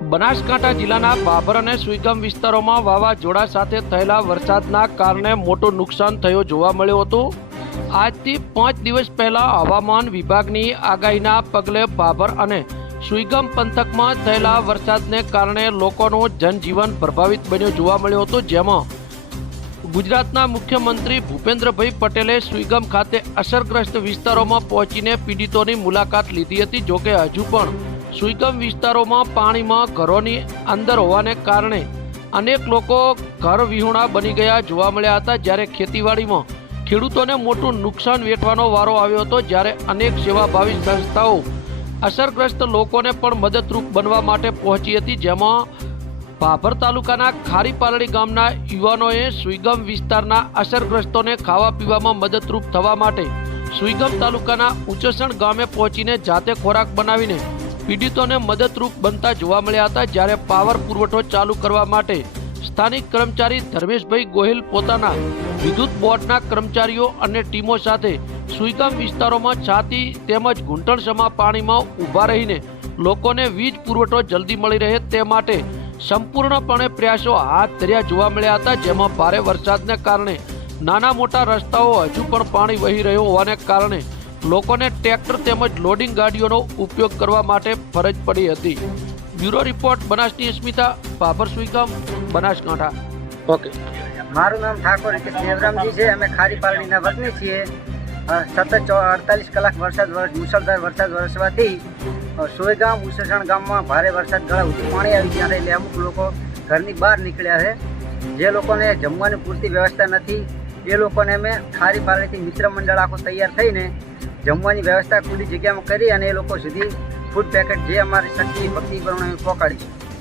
બનાસકાંઠા જિલ્લાના બાબર અને સુઈગમ વિસ્તારોમાં વાવાઝોડા સાથે થયેલા વરસાદના કારણે મોટું નુકસાન થયું જોવા મળ્યું હતું. આજથી પાંચ દિવસ પહેલા હવામાન વિભાગની આગાહીના પગલે બાબર અને સુઈગમ પંથકમાં થયેલા વરસાદને કારણે લોકોનું જનજીવન પ્રભાવિત બન્યું જોવા મળ્યું હતું. જેમાં ગુજરાતના મુખ્યમંત્રી ભૂપેન્દ્રભાઈ પટેલે સુઈગમ ખાતે અસરગ્રસ્ત વિસ્તારોમાં પહોંચીને પીડિતોની મુલાકાત લીધી હતી. જોકે હજુ પણ સુઈગામ વિસ્તારોમાં પાણીમાં ઘરોની અંદર હોવાને કારણે અનેક લોકો ઘર વિહોણા બની ગયા જોવા મળ્યા હતા. જ્યારે ખેતીવાડીમાં ખેડૂતોને મોટું નુકસાન વેઠવાનો વારો આવ્યો હતો, જ્યારે અનેક સેવાભાવી સંસ્થાઓ અસરગ્રસ્ત લોકોને પણ મદદરૂપ બનવા માટે પહોંચી હતી, જેમાં ભાભર તાલુકાના ખારીપાલડી ગામના યુવાનોએ સુઈગમ વિસ્તારના અસરગ્રસ્તોને ખાવા પીવામાં મદદરૂપ થવા માટે સુઈગમ તાલુકાના ઉચસણ ગામે પહોંચીને જાતે ખોરાક બનાવીને પીડિતોને મદદરૂપ બનતા જોવા મળ્યા હતા જ્યારે પાવર પુરવઠો ચાલુ કરવા માટે સ્થાનિક કર્મચારી ધર્મેશભાઈ ગોહિલ પોતાના વિદ્યુત બોર્ડના કર્મચારીઓ અને ટીમો સાથે સુઈગામ વિસ્તારોમાં છાતી તેમજ ઘૂંટણસમા પાણીમાં ઊભા રહીને લોકોને વીજ પુરવઠો જલ્દી મળી રહે તે માટે સંપૂર્ણપણે પ્રયાસો હાથ ધર્યા જોવા મળ્યા હતા, જેમાં ભારે વરસાદને કારણે નાના મોટા રસ્તાઓ હજુ પણ પાણી વહી રહ્યો હોવાને કારણે લોકોને ટ્રેક્ટર તેમજ લોડિંગ ગાડીઓનો ઉપયોગ કરવા માટે ફરજ પડી હતી. બ્યુરો રિપોર્ટ, બનાસની અસ્મિતા, બાબર સુઈગામ, બનાસકાંઠા. ઓકે. મારું નામ ઠાકોર દેવરામજી છે. અમે ખારી પાલડીના વતની છીએ. સતત અડતાલીસ કલાક વરસાદ વરસ મુસળધાર વરસાદ વરસવાથી સોયગામ ઉસેસણ ગામમાં ભારે વરસાદ, ગળા સુધી પાણી આવી ગયા છે એટલે અમુક લોકો ઘરની બહાર નીકળ્યા છે. જે લોકોને જમવાની પૂરતી વ્યવસ્થા નથી, એ લોકોને અમે ખારી પાલડીથી મિત્ર મંડળ આખો તૈયાર થઈને જમવાની વ્યવસ્થા ખુલ્લી જગ્યામાં કરી અને એ લોકો સુધી ફૂડ પેકેટ જે અમારી શક્તિ ભક્તિ પ્રમાણે પહોંચાડી પહોંચાડીશું